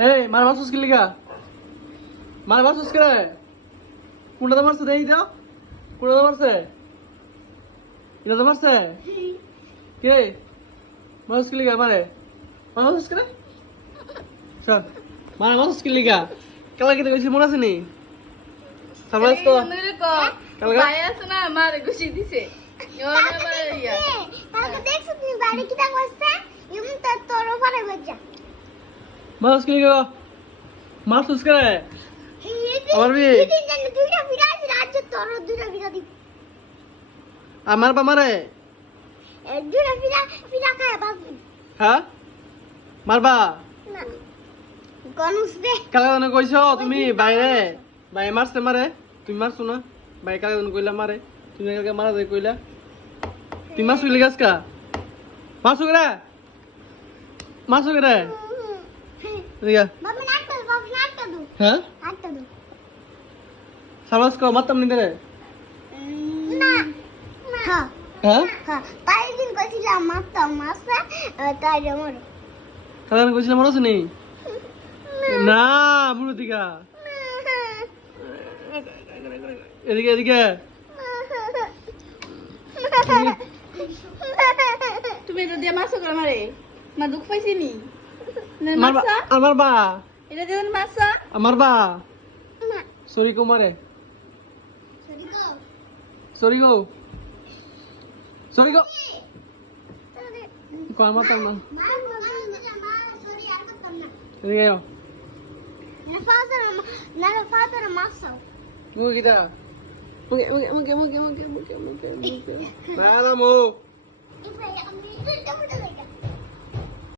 এই মার মারছস কি লিগা? মার মারছস কে? কোনটা মারছে দেই দাও। কোনটা মারছে? এটা মারছে? কে? মারছস কি লিগা মারে? মারছস কে? সর। মার মারছস কি লিগা? কালা কি কইছিস মনে আছে নি? সামলাস তো। কালকা ভাই আছে না মারে ঘুষি দিছে। ওনা মারে ইয়া। কালকে দেখছ তুমি বাড়ি কি তা করছে? এমন তো তোর উপরে বাজা। মারছস কি লিগা? মারছস কে? আমার মেয়ে। দিন জানি দুইটা ফিরা আছে আজ তোর দুইটা ফিরা দি। আমার বা মারে? দুইটা ফিরা ফিরা খায় বাসবি। হ্যাঁ? মারবা? না। গনুস দে। কালা জানো কইছো তুমি বাইরে? ভাই মারছে মারে? তুমি মারছো না? ভাই কালা জানো কইলা মারে? তুমি কালকে মারা যায় কইলা? তুমি মারছো কি লিগাস কা? মারছো কে? মারছো কে? এদিকে বাবা নাটটা দু। হ্যাঁ? নাটটা দু। সাবাস কো মারতাম নি রে? না। হ্যাঁ। হ্যাঁ? হ্যাঁ। তাই দিন কইছিলাম মারতাম মারছে তাই আমার। কালা জানো কইছিলা মনে আছে নি? না মুরু দিকা। এদিকে এদিকে তুমি এটা দিয়ে মারছো করে মারে? মা দুঃখ পাইছি নি? না আমার মারছা? আমার বা এটা দিয়ে মারছা? আমার বা না। সরি কো মারে সরি গো। সরি গো সরি গো কো আমার তো না মা সরি আর করতাম না। এদিকে আও না ফাদার মাসো। মুগে কিটা মুগে না না মো আমি